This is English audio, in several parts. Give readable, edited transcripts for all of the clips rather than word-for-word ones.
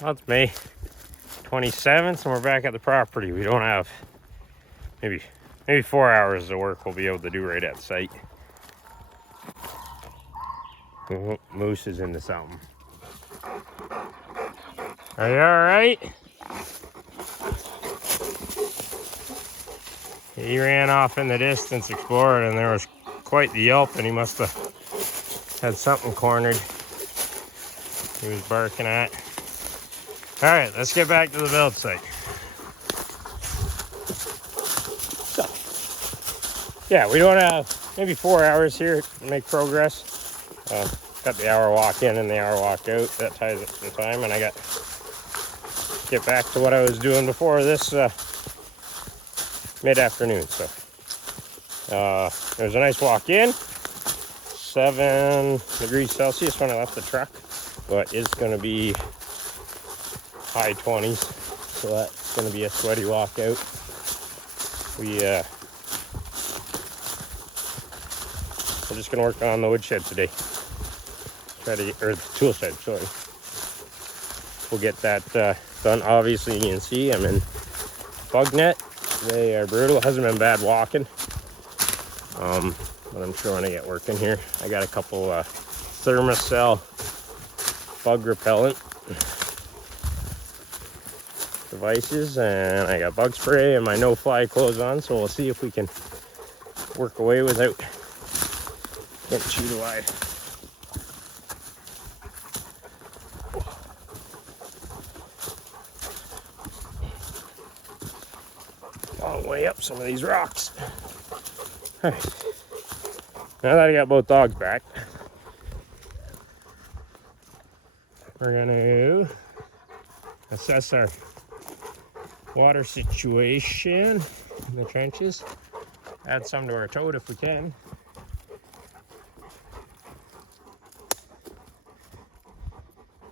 Well, it's May 27th, and we're back at the property. We don't have maybe 4 hours of work we'll be able to do right at site. Moose is into something. Are you all right? He ran off in the distance exploring, and there was quite the yelp, and he must have had something cornered he was barking at. All right, let's get back to the build site. So, yeah, we don't have maybe 4 hours here to make progress. Got the hour walk in and the hour walk out. That ties up some time, and I got to get back to what I was doing before this mid-afternoon. So there's a nice walk in, 7 degrees Celsius when I left the truck, but it's going to be high 20s, so that's going to be a sweaty walk out. We're just going to work on the woodshed today. Or the tool shed, sorry. We'll get that done. Obviously, you can see I'm in bug net. They are brutal. It hasn't been bad walking. But I'm trying to get working here. I got a couple Thermacell bug repellent devices, and I got bug spray and my no-fly clothes on, so we'll see if we can work away without getting chewed alive. Long way up some of these rocks. All right. Now that I got both dogs back, we're gonna assess our water situation in the trenches. Add some to our tote if we can.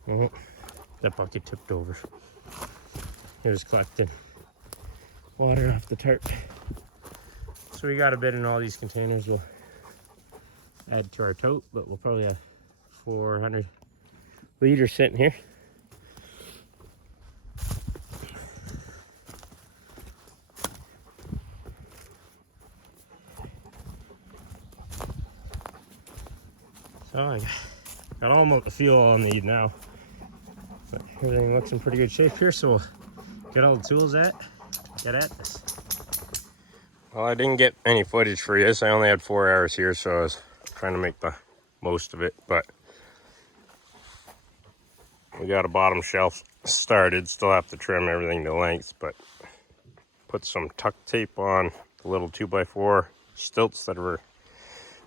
Oh, that bucket tipped over. It was collecting water off the tarp. So we got a bit in all these containers. We'll add to our tote, but we'll probably have 400 liters sitting here. So I got almost the fuel I'll need now. But everything looks in pretty good shape here, so we'll get all the tools get at this. Well, I didn't get any footage for this. I only had 4 hours here, so I was trying to make the most of it. But we got a bottom shelf started. Still have to trim everything to length, but put some tuck tape on the little 2x4 stilts that were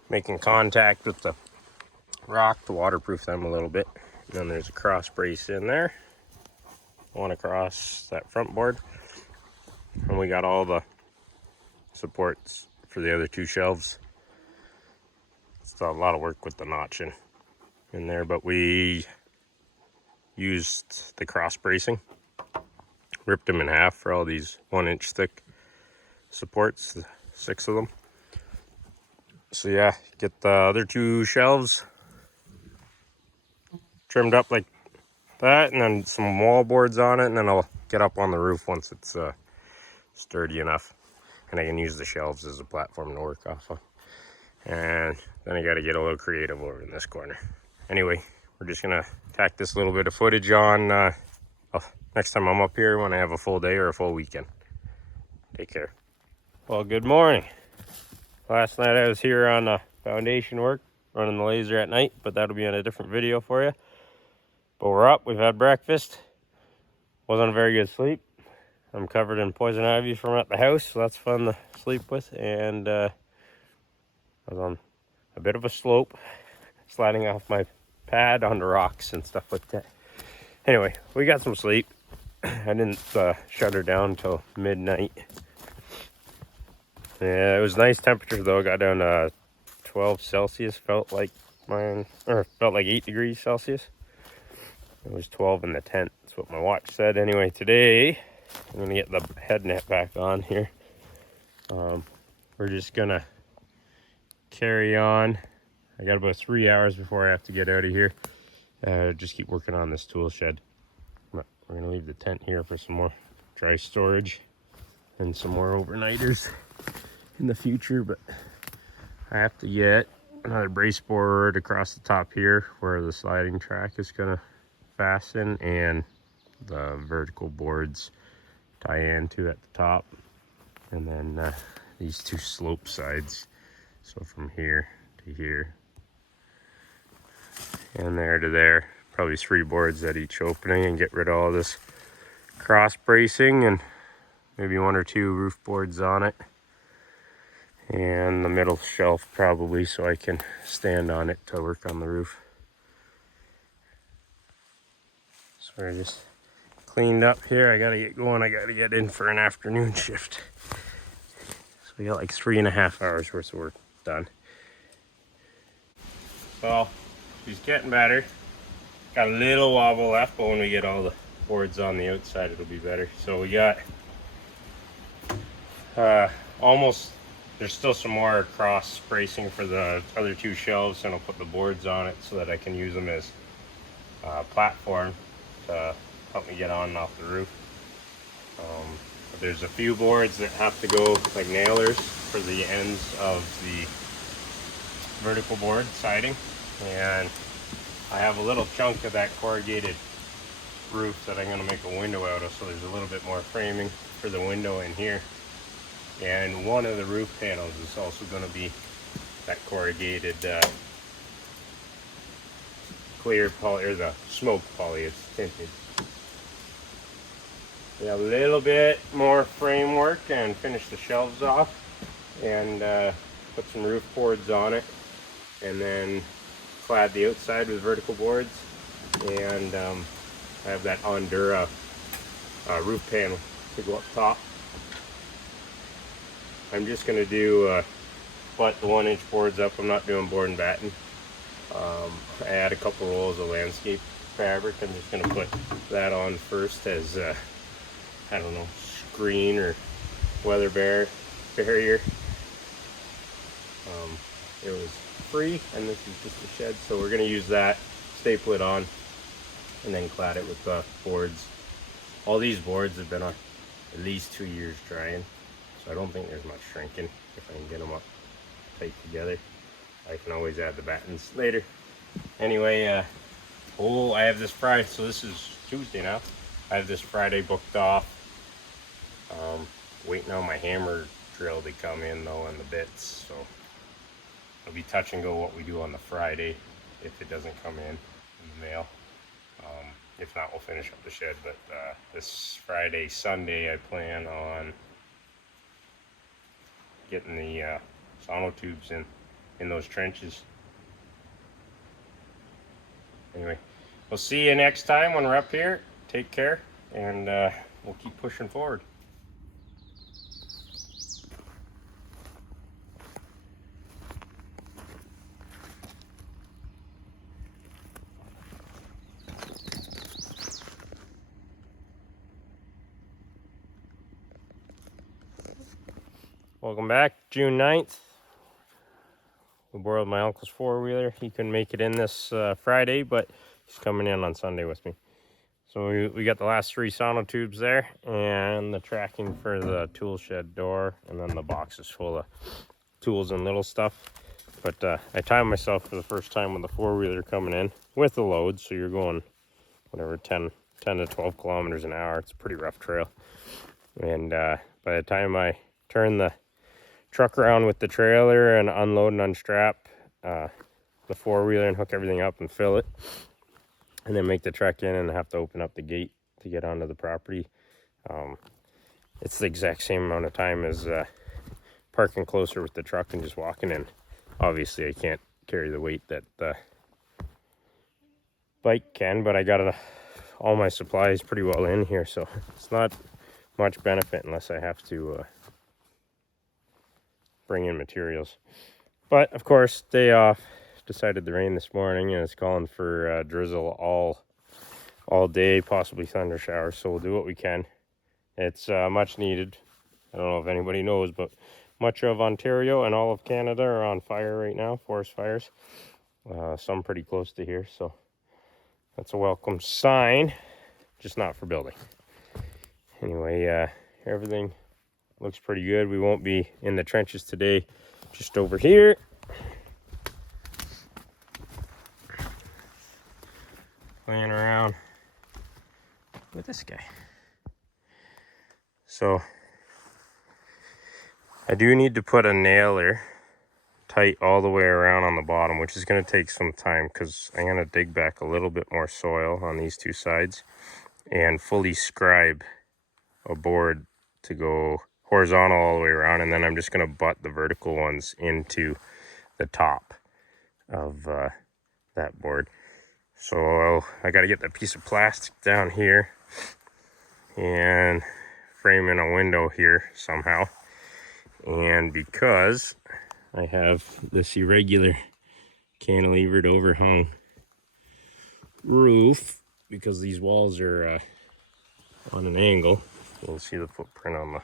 making contact with the rock to waterproof them a little bit. And then there's a cross brace in there, one across that front board, and we got all the supports for the other 2 shelves. It's a lot of work with the notching in there, but we used the cross bracing, ripped them in half for all these 1-inch thick supports, 6 of them. So yeah, get the other 2 shelves trimmed up like that, and then some wall boards on it, and then I'll get up on the roof once it's sturdy enough, and I can use the shelves as a platform to work off of. And then I got to get a little creative over in this corner. Anyway, we're just gonna tack this little bit of footage on next time I'm up here when I have a full day or a full weekend. Take care. Well, good morning. Last night I was here on the foundation work, running the laser at night, but that'll be on a different video for you. But we're up, we've had breakfast. Wasn't a very good sleep. I'm covered in poison ivy from at the house, so that's fun to sleep with. And I was on a bit of a slope, sliding off my pad onto rocks and stuff like that. Anyway, we got some sleep. I didn't shut her down until midnight. Yeah, it was nice temperature though. Got down to 12 Celsius. Felt like 8 degrees Celsius. It was 12 in the tent. That's what my watch said. Anyway, today I'm gonna get the head net back on here. We're just gonna carry on. I got about 3 hours before I have to get out of here. Just keep working on this tool shed. We're gonna leave the tent here for some more dry storage and some more overnighters in the future, but I have to get another brace board across the top here where the sliding track is gonna fasten, and the vertical boards tie into at the top, and then these two slope sides, so from here to here and there to there, probably 3 boards at each opening, and get rid of all this cross bracing and maybe 1 or 2 roof boards on it, and the middle shelf probably, so I can stand on it to work on the roof. So we're just cleaned up here. I gotta get going. I gotta get in for an afternoon shift. So we got like 3.5 hours worth of work done. Well, she's getting better. Got a little wobble left, but when we get all the boards on the outside, it'll be better. So we got almost, there's still some more cross bracing for the other 2 shelves, and I'll put the boards on it so that I can use them as platform to help me get on and off the roof. But there's a few boards that have to go like nailers for the ends of the vertical board siding, and I have a little chunk of that corrugated roof that I'm going to make a window out of, so there's a little bit more framing for the window in here. And one of the roof panels is also going to be that corrugated clear poly, or the smoke poly, it's tinted. We have a little bit more framework and finish the shelves off, and put some roof boards on it, and then clad the outside with vertical boards, and I have that Ondura roof panel to go up top. I'm just going to do butt the 1-inch boards up. I'm not doing board and batten. I add a couple rolls of landscape fabric. I'm just going to put that on first as I don't know, screen or weather barrier. It was free, and this is just a shed, so we're going to use that, staple it on, and then clad it with the boards. All these boards have been on at least 2 years drying, so I don't think there's much shrinking if I can get them up tight together. I can always add the battens later. Anyway, I have this Friday, so this is Tuesday now. I have this Friday booked off. Waiting on my hammer drill to come in though, and the bits, so it'll be touch and go what we do on the Friday if it doesn't come in the mail. If not, we'll finish up the shed, but this Friday, Sunday, I plan on getting the sonotubes in those trenches. Anyway, we'll see you next time when we're up here. Take care, and we'll keep pushing forward. Welcome back, June 9th. We borrowed my uncle's 4-wheeler. He couldn't make it in this Friday, but he's coming in on Sunday with me. So we got the last 3 sonotubes there, and the tracking for the tool shed door, and then the box is full of tools and little stuff. But I timed myself for the first time with the 4-wheeler coming in with the load, so you're going whatever 10 to 12 kilometers an hour. It's a pretty rough trail. And by the time I turn the truck around with the trailer and unload and unstrap the 4-wheeler and hook everything up and fill it, and then make the trek in and have to open up the gate to get onto the property, it's the exact same amount of time as parking closer with the truck and just walking in. Obviously I can't carry the weight that the bike can, but I got all my supplies pretty well in here, so it's not much benefit unless I have to bring in materials. But of course, day off, decided to rain this morning, and it's calling for drizzle all day, possibly thunder showers, so we'll do what we can. It's much needed. I don't know if anybody knows, but much of Ontario and all of Canada are on fire right now, forest fires. Some pretty close to here, so that's a welcome sign. just not for building. Anyway, everything looks pretty good. We won't be in the trenches today, just over here. Playing around with this guy. So I do need to put a nailer tight all the way around on the bottom, which is going to take some time because I'm going to dig back a little bit more soil on these two sides and fully scribe a board to go horizontal all the way around, and then I'm just going to butt the vertical ones into the top of that board. So I got to get that piece of plastic down here and frame in a window here somehow. And because I have this irregular cantilevered overhung roof, because these walls are on an angle, you'll see the footprint on the...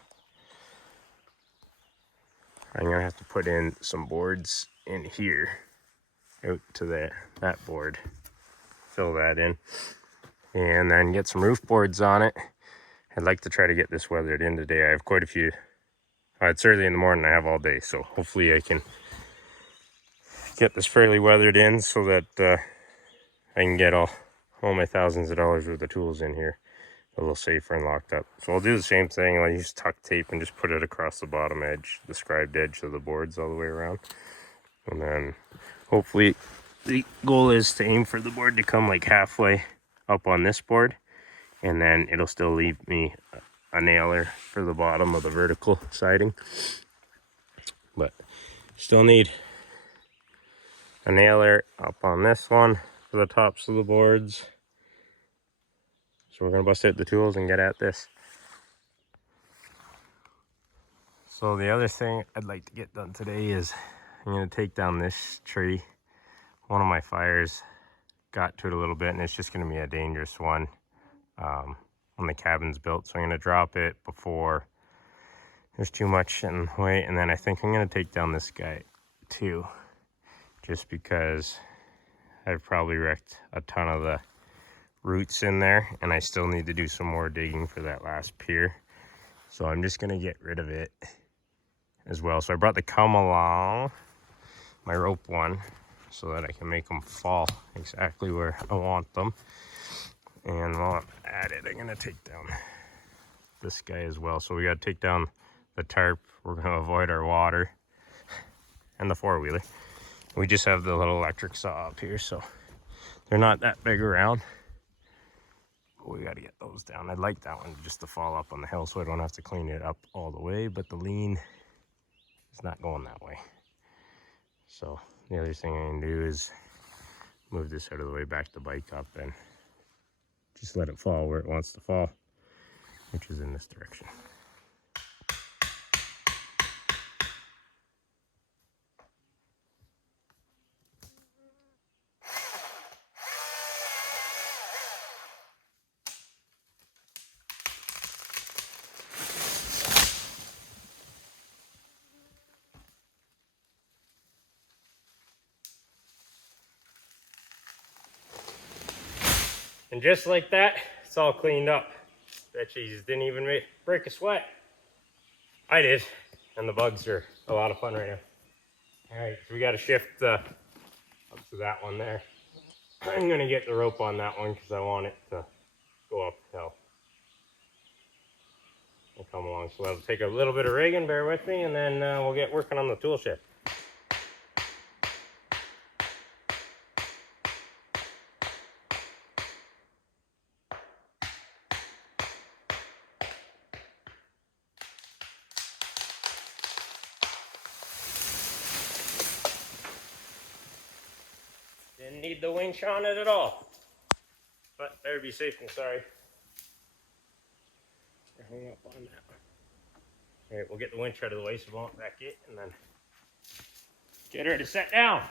I'm gonna have to put in some boards in here out to that board, fill that in, and then get some roof boards on it. I'd like to try to get this weathered in today. I have quite a few. It's early in the morning, I have all day, so hopefully I can get this fairly weathered in so that I can get all my thousands of dollars worth of tools in here a little safer and locked up. So I'll do the same thing. I'll use tuck tape and just put it across the bottom edge, the scribed edge of the boards all the way around. And then hopefully the goal is to aim for the board to come like halfway up on this board, and then it'll still leave me a nailer for the bottom of the vertical siding. But still need a nailer up on this one for the tops of the boards. So we're gonna bust out the tools and get at this. So the other thing I'd like to get done today is I'm gonna take down this tree. One of my fires got to it a little bit, and it's just gonna be a dangerous one when the cabin's built. So I'm gonna drop it before there's too much in the way, and then I think I'm gonna take down this guy too, just because I've probably wrecked a ton of the roots in there, and I still need to do some more digging for that last pier. So I'm just gonna get rid of it as well. So I brought the come along, my rope one, so that I can make them fall exactly where I want them. And while I'm at it, I'm gonna take down this guy as well. So we gotta take down the tarp. We're gonna avoid our water and the four-wheeler. We just have the little electric saw up here, so they're not that big around. We got to get those down. I'd like that one just to fall up on the hill so I don't have to clean it up all the way, but the lean is not going that way. So the other thing I can do is move this out of the way, back the bike up, and just let it fall where it wants to fall, which is in this direction. And just like that, it's all cleaned up. Bet you just didn't even break a sweat. I did, and the bugs are a lot of fun right now. All right, so we got to shift up to that one there. I'm gonna get the rope on that one because I want it to go uphill and come along. So that'll take a little bit of rigging, bear with me, and then we'll get working on the tool shed. Didn't need the winch on it at all, but better be safe than sorry. Hang up on that. All right, we'll get the winch out of the way so we won't wreck it, and then get her to set down.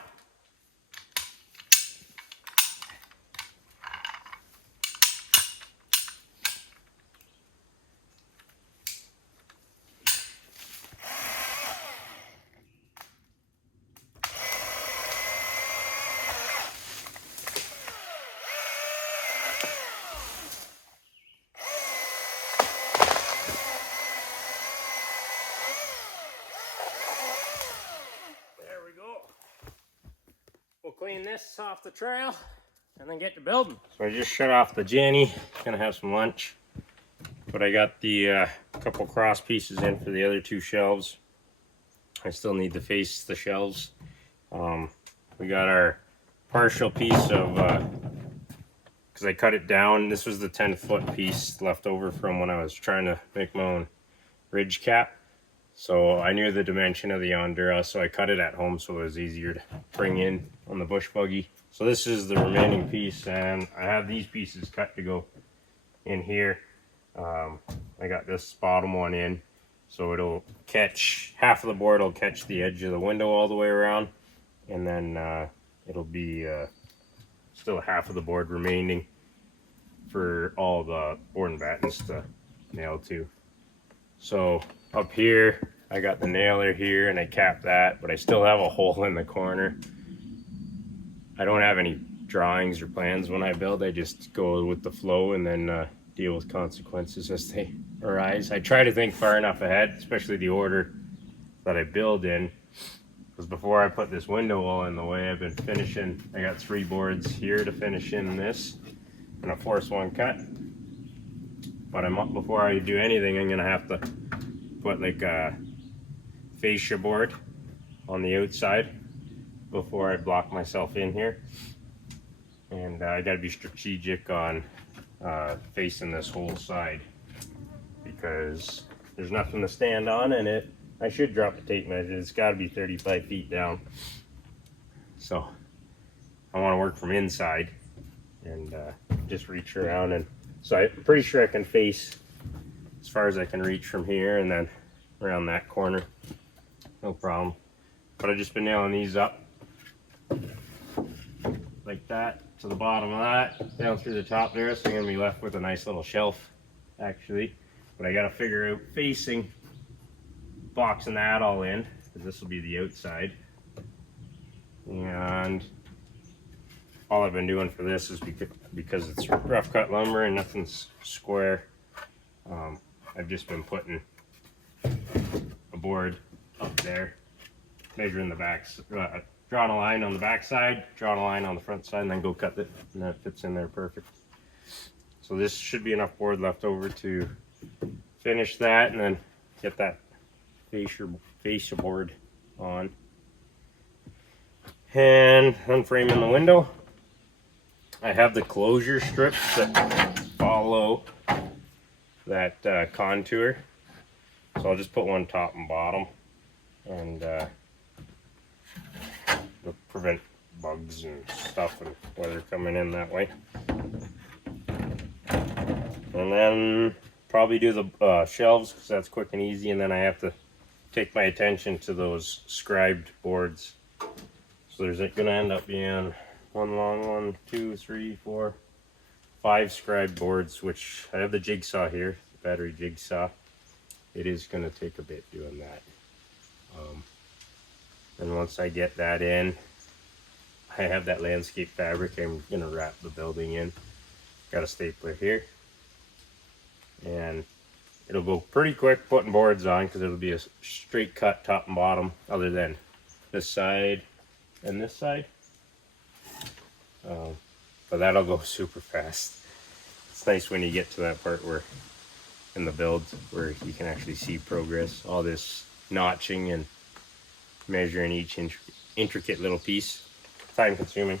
clean this off the trail and then get to building. So I just shut off the Jenny, gonna have some lunch. But I got the couple cross pieces in for the other two shelves. I still need to face the shelves. We got our partial piece of, because I cut it down. This was the 10-foot piece left over from when I was trying to make my own ridge cap. So I knew the dimension of the Ondura, so I cut it at home so it was easier to bring in on the bush buggy. So this is the remaining piece, and I have these pieces cut to go in here. I got this bottom one in, so it'll catch, half of the board will catch the edge of the window all the way around, and then it'll be still half of the board remaining for all the board and battens to nail to. So up here, I got the nailer here and I capped that, but I still have a hole in the corner. I don't have any drawings or plans when I build. I just go with the flow and then deal with consequences as they arise. I try to think far enough ahead, especially the order that I build in, because before I put this window wall in the way, I've been finishing. I got 3 boards here to finish in this and a force 1 cut. But before I do anything, I'm gonna have to put like a fascia board on the outside before I block myself in here. And I gotta be strategic on facing this whole side, because there's nothing to stand on, and I should drop the tape measure. It's got to be 35 feet down. So I want to work from inside and just reach around, and so I'm pretty sure I can face as far as I can reach from here and then around that corner, no problem. But I've just been nailing these up like that to the bottom of that, down through the top there, so I'm gonna be left with a nice little shelf actually. But I gotta figure out facing, boxing that all in, because this will be the outside. And all I've been doing for this is because it's rough cut lumber and nothing's square, I've just been putting a board up there, measuring the backs, drawing a line on the back side, drawing a line on the front side, and then go cut it, and that fits in there perfect. So this should be enough board left over to finish that and then get that fascia board on. And unframing the window, I have the closure strips that follow that contour. So I'll just put one top and bottom, and it'll prevent bugs and stuff and weather coming in that way. And then probably do the shelves, because that's quick and easy, and then I have to take my attention to those scribed boards. So there's gonna end up being 1, 2, 3, 4, 5 scribed boards, which I have the jigsaw here, the battery jigsaw. It is gonna take a bit doing that. And once I get that in, I have that landscape fabric I'm gonna wrap the building in. Got a stapler here, and it'll go pretty quick putting boards on, because it'll be a straight cut top and bottom, other than this side and this side. But that'll go super fast. It's nice when you get to that part where in the build where you can actually see progress. All this notching and measuring each intricate little piece, time consuming,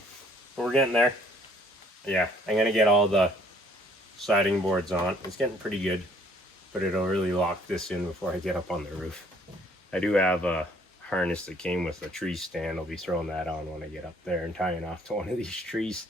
but we're getting there. Yeah, I'm gonna get all the siding boards on. It's getting pretty good, but it'll really lock this in before I get up on the roof. I do have a harness that came with a tree stand. I'll be throwing that on when I get up there and tying off to one of these trees.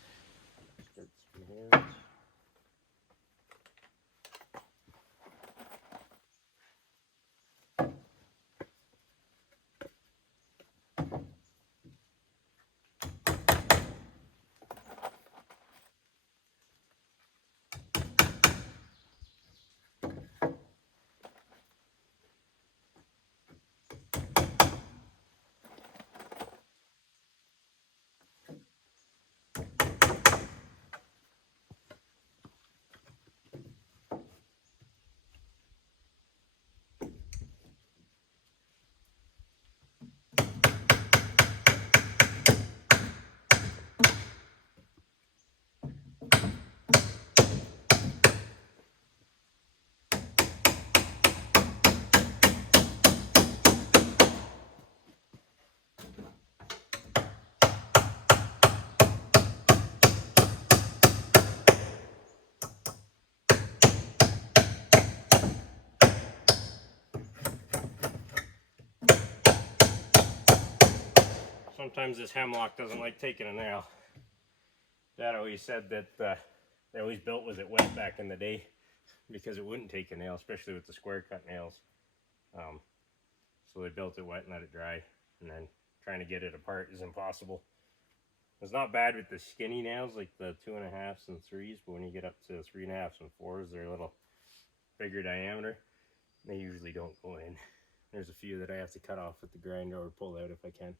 sometimes this hemlock doesn't like taking a nail. Dad always said that they always built with it wet back in the day because it wouldn't take a nail, especially with the square cut nails. So they built it wet and let it dry, and then trying to get it apart is impossible. It's not bad with the skinny nails like the 2.5s and 3s, but when you get up to 3.5s and 4s, they're a little bigger diameter. They usually don't go in. There's a few that I have to cut off with the grinder or pull out if I can.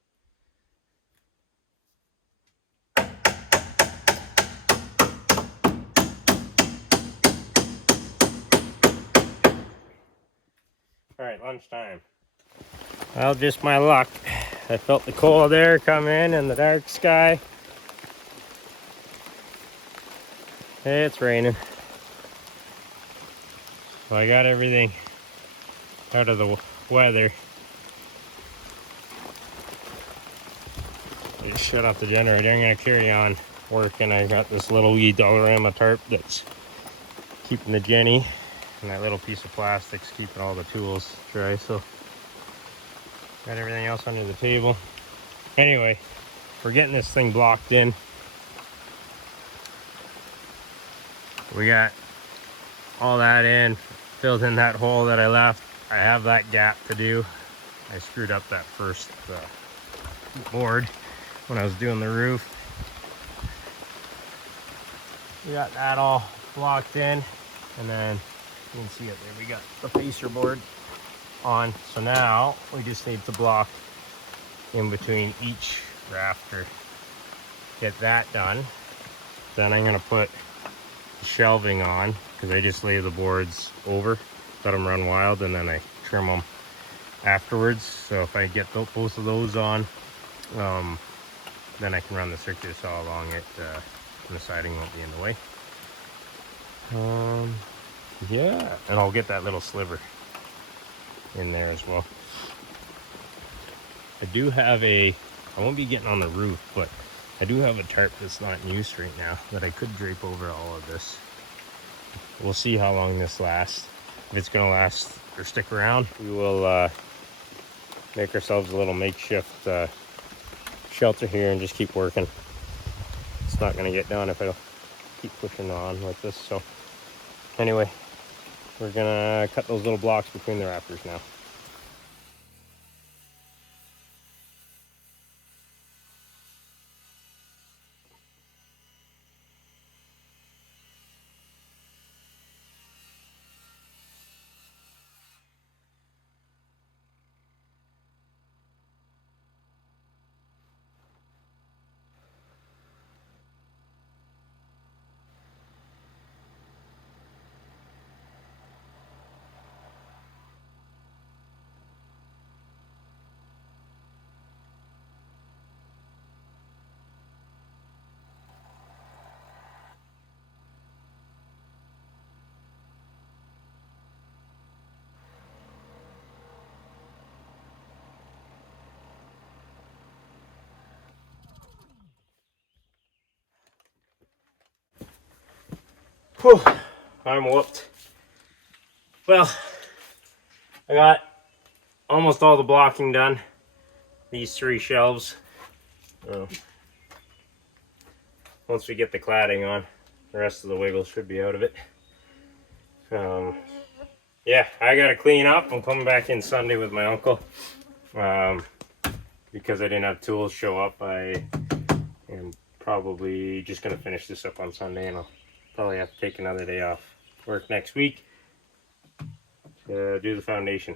Alright, lunchtime. Well, just my luck. I felt the cold air come in and the dark sky. Hey, it's raining. So I got everything out of the weather. Just shut off the generator. I'm going to carry on working. I got this little wee Dollarama tarp that's keeping the Jenny, and that little piece of plastic's keeping all the tools dry. So got everything else under the table. Anyway, we're getting this thing blocked in. We got all that in, filled in that hole that I left. I have that gap to do. I screwed up that first board when I was doing the roof. We got that all blocked in, and then you can see it there. We got the facer board on. So now we just need to block in between each rafter. Get that done. Then I'm gonna put the shelving on, because I just lay the boards over, let them run wild, and then I trim them afterwards. So if I get both of those on, then I can run the circular saw along it, and the siding won't be in the way. Yeah, and I'll get that little sliver in there as well. I do have I won't be getting on the roof, but I do have a tarp that's not in use right now that I could drape over all of this. We'll see how long this lasts. If it's gonna last or stick around, we will make ourselves a little makeshift shelter here and just keep working. It's not gonna get done if I keep pushing on like this. So anyway, we're gonna cut those little blocks between the rafters now. Whew, I'm whooped. Well, I got almost all the blocking done. These 3 shelves. Once we get the cladding on, the rest of the wiggle should be out of it. Yeah, I gotta clean up. I'm coming back in Sunday with my uncle. Because I didn't have tools show up, I am probably just gonna finish this up on Sunday, and I'll probably have to take another day off work next week to do the foundation.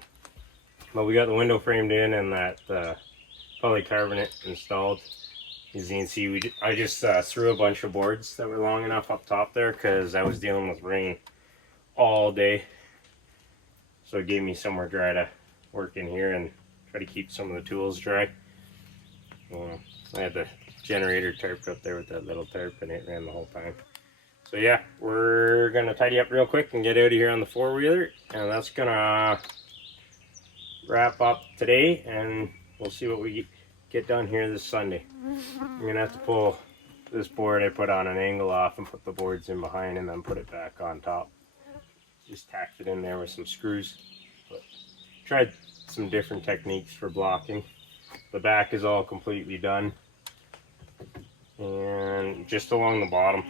But we got the window framed in and that polycarbonate installed. As you can see, I just threw a bunch of boards that were long enough up top there because I was dealing with rain all day. So it gave me somewhere dry to work in here and try to keep some of the tools dry. I had the generator tarped up there with that little tarp, and it ran the whole time. So yeah, we're gonna tidy up real quick and get out of here on the 4-wheeler, and that's gonna wrap up today, and we'll see what we get done here this Sunday. I'm gonna have to pull this board I put on an angle off and put the boards in behind and then put it back on top. Just tacked it in there with some screws. But tried some different techniques for blocking. The back is all completely done. And just along the bottom,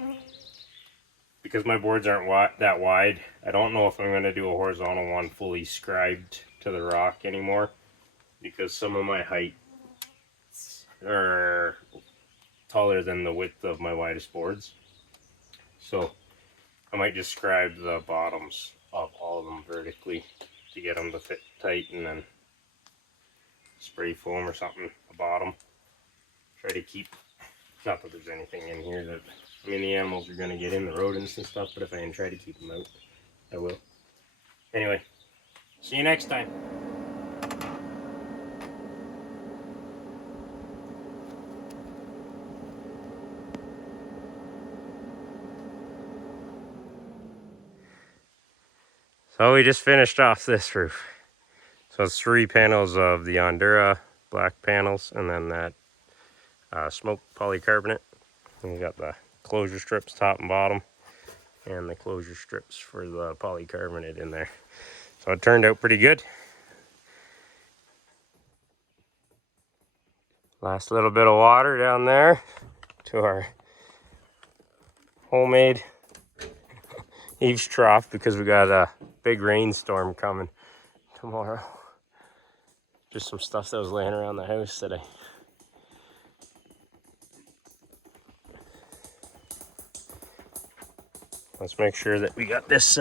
because my boards aren't that wide, I don't know if I'm going to do a horizontal one fully scribed to the rock anymore, because some of my height are taller than the width of my widest boards. So I might just scribe the bottoms of all of them vertically to get them to fit tight, and then spray foam or something at the bottom. Try to keep, not that there's anything in here that, I mean, the animals are going to get in, the rodents and stuff, but if I can try to keep them out, I will. Anyway, see you next time. So we just finished off this roof. So it's 3 panels of the Ondura black panels, and then that smoke polycarbonate. And we got the closure strips top and bottom, and the closure strips for the polycarbonate in there. So it turned out pretty good. Last little bit of water down there to our homemade eaves trough, because we got a big rainstorm coming tomorrow. Just some stuff that was laying around the house today. Let's make sure that we got this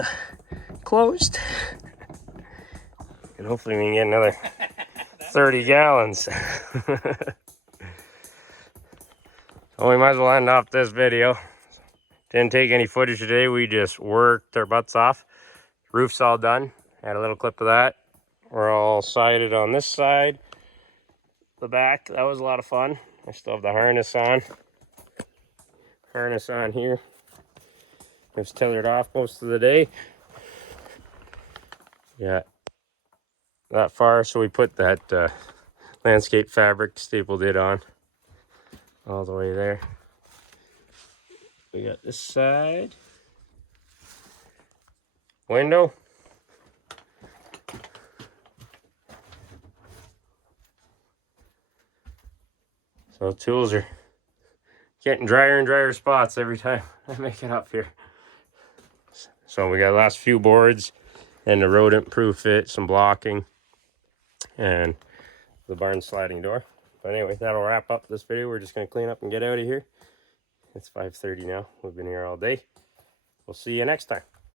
closed, and hopefully we can get another 30 gallons. So we might as well end off this video. Didn't take any footage today, we just worked our butts off. Roof's all done, had a little clip of that. We're all sided on this side, the back. That was a lot of fun. I still have the harness on. Harness on here. It was tailored off most of the day. Yeah, that far, so we put that landscape fabric, stapled it on all the way there. We got this side. Window. So tools are getting drier and drier spots every time I make it up here. So we got the last few boards and the rodent proof it, some blocking, and the barn sliding door. But anyway, that'll wrap up this video. We're just going to clean up and get out of here. It's 5:30 now. We've been here all day. We'll see you next time.